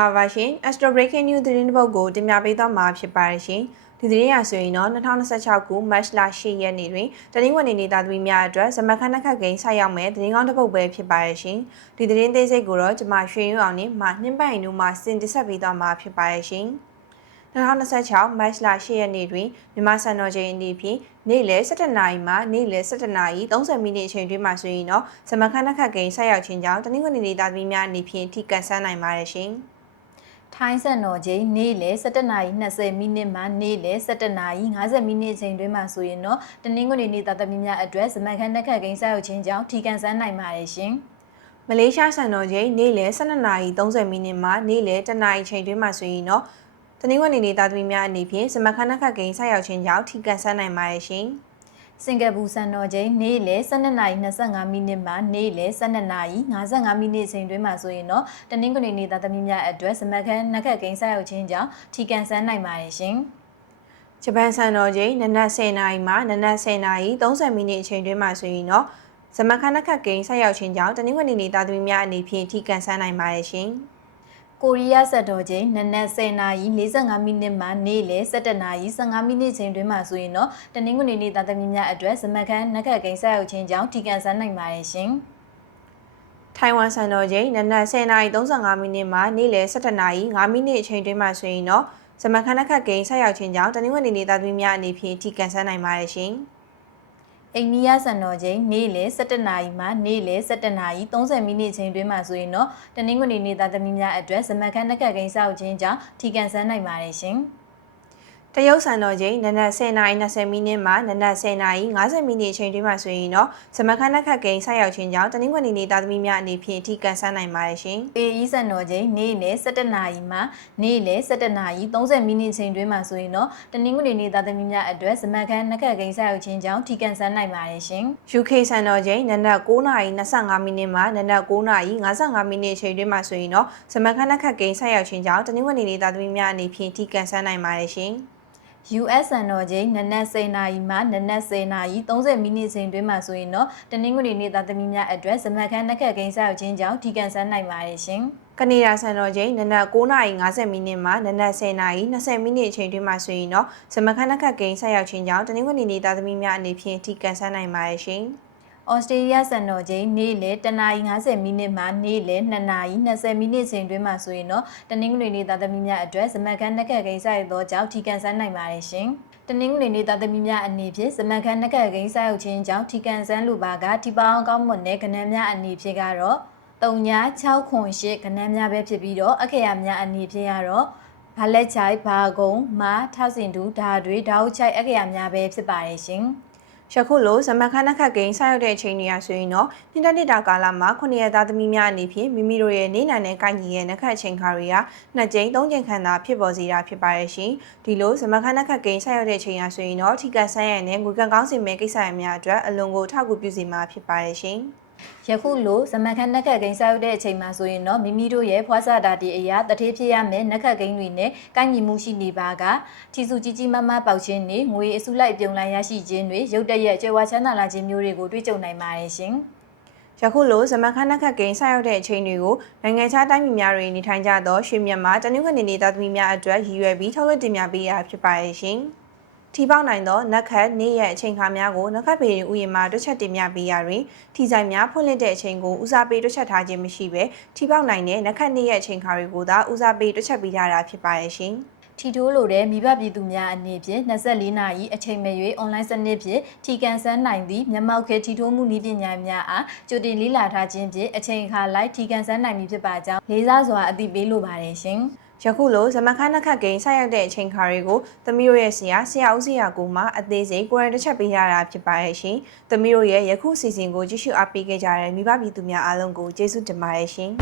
လာပါရှင် Astro Breaking News သတင်းတစ်ပုဒ်ကိုတင်ပြပေးသွားမှာဖြစ်ပါတယ်ရှင်ဒီသတင်းရဆိုရင်တော့2026ခုမတ်လ10ရက်နေ့တွင်တနင်္ဂနွေနေ့သားသမီးများအတွက်ဇမခန်းနှက်ခတ်ကိန်းဆက်ရောက်မဲ့သတင်းကောင်းတစ်ပုဒ်ပဲဖြစ်ပါတယ်ရှင်ဒီသတင်းသေးစိတ်ကိုတော့ကျွန်မရွှေရွှေအောင်နဲ့နှင်းပိုင်တို့မှစင်တင်ဆက်ပေးသွားမှာဖြစ်ပါတယ်ရှင်2026မတ်လ10ရက်နေ့တွင်မြန်မာစံတော်ချိန်အနေဖြင့်နေ့လယ်17နာရီမှနေ့လယ်17နာရီ30မိနစ်အချိန်တွင်မှဆိုရင်တော့ဇမခန်းနှက်ခတ်ကိန်းဆက်ရောက်ခြင်းကြောင့်တနင်္ဂနွေနေ့သားသမီးများအနေဖြင့်ထိကန်ဆန်းနိုင်ပါတယ်ရှင်ထိုင်းစံတော်ချိန်နေ့လယ်17:20မိနစ်မှနေ့လယ်17:50မိနစ်အချိန်တွင်မှဆိုရင်တော့တနင်္ဂနွေနေ့သားသမီးများအတွက်ဇမခန်းနှက်ခတ်ကိန်းဆက်ရောက်ခြင်းကြောင့်ထိကန်ဆန်းနိုင်ပါတယ်ရှင်။မလေးရှားစံတော်ချိန်နေ့လယ်12:30မိနစ်မှနေ့လယ်1နာရီအချိန်တွင်မှဆိုရင်တော့တနင်္ဂနွေနေ့သားသမီးများအနေဖြင့်ဇမခန်းနှက်ခတ်ကိန်းဆက်ရောက်ခြင်းကြောင့်ထိကန်ဆန်းနိုင်ပါတယ်ရှင်။စင်ကာပူစံတော်ချိန်နေ့လယ်12:25မိနစ်မှနေ့လယ်12:55မိနစ်အချိန်တွင်မှဆိုရင်တော့တနင်္ဂနွေနေ့သားသမီးများအတွက်ဇမခန်းနှက်ခတ်ကိန်းဆက်ရောက်ခြင်းကြောင့်ထိကန်ဆန်းနိုင်ပါတယ်ရှင်။ဂျပန်စံတော်ချိန်နနက်10:00နာရီမှနနက်10:30မိနစ်အချိန်တွင်မှဆိုရင်တော့ဇမခန်းနှက်ခတ်ကိန်းဆက်ရောက်ခြင်းကြောင့်တနင်္ဂနွေနေ့သားသမီးများအနေဖြင့်ထိကန်ဆန်းနိုင်ပါတယ်ရှင်။ကိုရီးယားစက်တော်ချိန်နနက်10:45မိနစ်မှနေ့လယ်17:15မိနစ်ချိန်တွင်မှဆိုရင်တော့တနင်္ဂနွေနေ့သားသမီးများအတွက်ဇမခန်းနှက်ခတ်ကိန်းဆက်ရောက်ခြင်းကြောင့်ထိကန်ဆန်းနိုင်ပါတယ်ရှင်။ထိုင်ဝမ်စံတော်ချိန်နနက်10:35မိနစ်မှနေ့လယ်17:05မိနစ်အချိန်တွင်မှဆိုရင်တော့ဇမခန်းနှက်ခတ်ကိန်းဆက်ရောက်ခြင်းကြောင့်တနင်္ဂနွေနေ့သားသမီးများအနေဖြင့်ထိကန်ဆန်းနိုင်ပါတယ်ရှင်။အိန္ဒိယစံတော်ချိန်နေ့လယ်17နာရီမှနေ့လယ်17:30မိနစ်ချိန်တွင်မှဆိုရင်တော့တနင်္ဂနွေနေ့သားသမီးများအတွက်ဇမခန်းနှက်ခတ်ကိန်းဆောက်ခြင်းကြောင့်ထိကန်ဆန်းနိုင်ပါတယ်ရှင်။တရုတ်စံတော်ချိန်နနက်10:20မိနစ်မှနနက်10:50မိနစ်ချိန်တွင်မှဆိုရင်တော့ဇမခန်းနှက်ခတ်ကိန်းဆက်ရောက်ခြင်းကြောင့်တနင်္ဂနွေနေ့သားသမီးများအနေဖြင့်ထိကန်ဆန်းနိုင်ပါတယ်ရှင်။ AE စံတော်ချိန်နေ့လယ်17နာရီမှနေ့လယ်17:30မိနစ်ချိန်တွင်မှဆိုရင်တော့တနင်္ဂနွေနေ့သားသမီးများအတွက်ဇမခန်းနှက်ခတ်ကိန်းဆက်ရောက်ခြင်းကြောင့်ထိကန်ဆန်းနိုင်ပါတယ်ရှင်။ UK စံတော်ချိန်နနက်9:25မိနစ်မှနနက်9:55မိနစ်ချိန်တွင်မှဆိုရင်တော့ဇမခန်းနှက်ခတ်ကိန်းဆက်ရောက်ခြင်းကြောင့်တနင်္ဂနွေနေ့သားသမီးများအနေဖြင့်ထိကန်ဆန်းနိုင်ပါတယ်ရှင်။ US စံတော်ချိန်နနက်10:00နာရီမှနနက်10:30မိနစ်ချိန်တွင်မှဆိုရင်တော့တနင်္ဂနွေနေ့သားသမီးများအတွက်ဇမခန်းနှက်ခတ်ကိန်းဆက်ရောက်ခြင်းကြောင့်ထိကန်ဆန်းနိုင်ပါတယ်ရှင်။ကနေဒါစံတော်ချိန်နနက်9:50မိနစ်မှနနက်10:20မိနစ်အချိန်တွင်မှဆိုရင်တော့ဇမခန်းနှက်ခတ်ကိန်းဆက်ရောက်ခြင်းကြောင့်တနင်္ဂနွေနေ့သားသမီးများအနေဖြင့်ထိကန်ဆန်းနိုင်ပါတယ်ရှင်။ဩစတြေးလျစံတော်ချိန်နေ့လယ်1:50မိနစ်မှနေ့လယ်2:20မိနစ်ချိန်တွင်မှဆိုရင်တော့တနင်္ဂနွေနေ့သားသမီးများအတွက်ဇမခန်းနှက်ခတ်ကိန်းဆက်ရောက်သောကြောင့်ထိကန်ဆန်းနိုင်ပါတယ်ရှင်။တနင်္ဂနွေနေ့သားသမီးများအနေဖြင့်ဇမခန်းနှက်ခတ်ကိန်းဆက်ရောက်ခြင်းကြောင့်ထိကန်ဆန်းလိုပါကထိပေါင်းကောင်းမွန်တဲ့ကဏ္ဍများအနေဖြင့်ကတော့3-6-8ကဏ္ဍများပဲဖြစ်ပြီးတော့အခရာများအနေဖြင့်ကတော့ဘာလက်ချိုက်ဘာကုံမာထောက်စင်တူဓာတွေဓာတ်ချိုက်အခရာများပဲဖြစ်ပါတယ်ရှင်။ယခုလိုဇမခန်းနှက်ခတ်ကိန်းဆက်ရောက်တဲ့အချိန်တွေရဆိုရင်တော့နှစ်တာကာလမှာ9ရက်သားသမီးများအနေဖြင့်မိမိတို့ရဲ့နေနံနဲ့ကိုက်ညီရဲ့နှက်ခတ်အချိန်ခါတွေက2ကြိမ်3ကြိမ်ခန့်သာဖြစ်ပေါ်စေတာဖြစ်ပါရဲ့ရှင်ဒီလိုဇမခန်းနှက်ခတ်ကိန်းဆက်ရောက်တဲ့အချိန်ရဆိုရင်တော့ထိကဆန်းရတဲ့ငွေကံကောင်းစင်မဲ့ကိစ္စရများအတွက်အလွန်ကိုထောက်ကူပြုစေမှာဖြစ်ပါရဲ့ရှင်ယခုလိုဇမခန်းနှက်ခတ်ကိန်းဆက်ရောက်တဲ့အချိန်မှာဆိုရင်တော့မိမိတို့ရဲ့ဖွားစားတာတီအရာတထေးဖြစ်ရမယ်နှက်ခတ်ကိန်းတွေနဲ့ကိုက်ညီမှုရှိနေပါကထီစုကြီးကြီးမားမားပေါက်ခြင်းနဲ့ငွေအစုလိုက်ပြုံလိုက်ရရှိခြင်းတွေရုတ်တရက်ကြွယ်ဝချမ်းသာလာခြင်းမျိုးတွေကိုတွေ့ကြုံနိုင်ပါတယ်ရှင်ယခုလိုဇမခန်းနှက်ခတ်ကိန်းဆက်ရောက်တဲ့အချိန်တွေကိုနိုင်ငံခြားတိုင်းပြည်များတွင်နေထိုင်ကြသောရွှေမြန်မာတနင်္ဂနွေနေ့သားသမီးများအတွက်ရည်ရွယ်ပြီးထုတ်လွှင့်တင်ပြပေးရဖြစ်ပါရဲ့ရှင်ထီပေါက်နိုင်သောနက်ခတ်နေ့ရက်အချိန်ခါများကိုနက်ခတ်ပေဥယျာဉ်မှာတွက်ချက်တင်ပြပေးရတွင်ထီဆိုင်များဖွင့်လှစ်တဲ့အချိန်ကိုဦးစားပေးတွက်ချက်ထားခြင်းမရှိဘဲထီပေါက်နိုင်တဲ့နက်ခတ်နေ့ရက်အချိန်ခါတွေကိုသာဦးစားပေးတွက်ချက်ပေးထားတာဖြစ်ပါရဲ့ရှင်ထီထိုးလိုတဲ့မိဘပြည်သူများအနေဖြင့်24နာရီအချိန်မရွေးအွန်လိုင်းစနစ်ဖြင့်ထီကန်ဆန်းနိုင်သည့်မျက်မှောက်ခဲထီထိုးမှုနည်းပညာများအားကြိုတင်လေ့လာထားခြင်းဖြင့်အချိန်အခါလိုက်ထီကန်ဆန်းနိုင်မည်ဖြစ်ပါကြောင်းလေးစားစွာအသိပေးလိုပါတယ်ရှင်ယခုလိုဇမခန်းနှက်ခတ်ကိန်းဆက်ရောက်တဲ့အချိန်ခါတွေကိုသမီးတို့ရဲ့ဆရာဦးစီယာကိုမှအသေးစိတ်ကိုယ်တိုင်တစ်ချက်ပေးရတာဖြစ်ပါရဲ့ရှင်။သမီးတို့ရဲ့ယခုစီစဉ်ကိုကြည့်ရှုအားပေးခဲ့ကြတဲ့မိဘပြည်သူများအားလုံးကိုကျေးဇူးတင်ပါတယ်ရှင်။